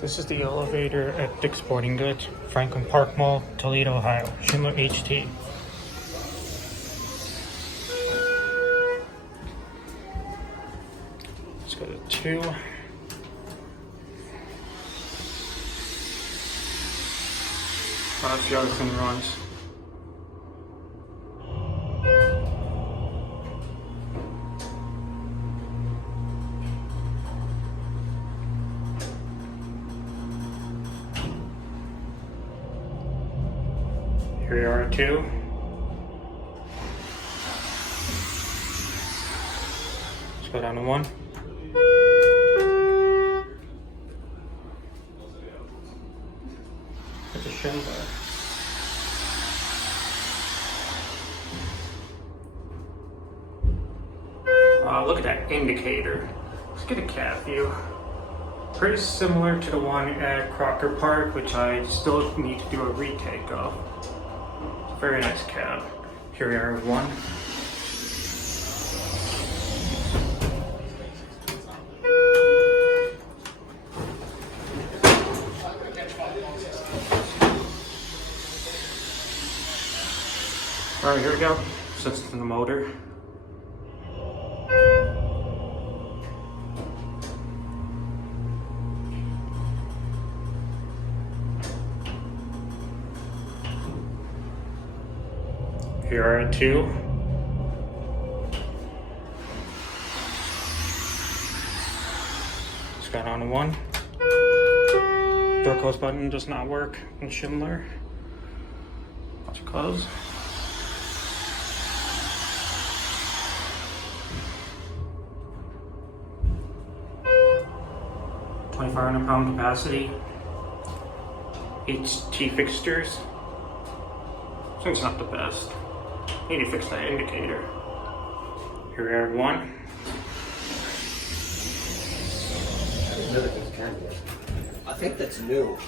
This is the elevator at Dick's Sporting Goods, Franklin Park Mall, Toledo, Ohio. Schindler HT. Let's go to 2. That's the other thing runs. Here we are at 2. Let's go down to 1. It's a Schindler. Look at that indicator. Let's get a cab view. Pretty similar to the one at Crocker Park, which I still need to do a retake of. Very nice cab. Here we are with 1. Alright, here we go. Sets it in the motor. Here are at 2. Let's go down to 1. Door close button does not work in Schindler. Let's close. £2,500 capacity. HT fixtures. So it's not the best. Need to fix that indicator. Here we are at 1. I think that's new.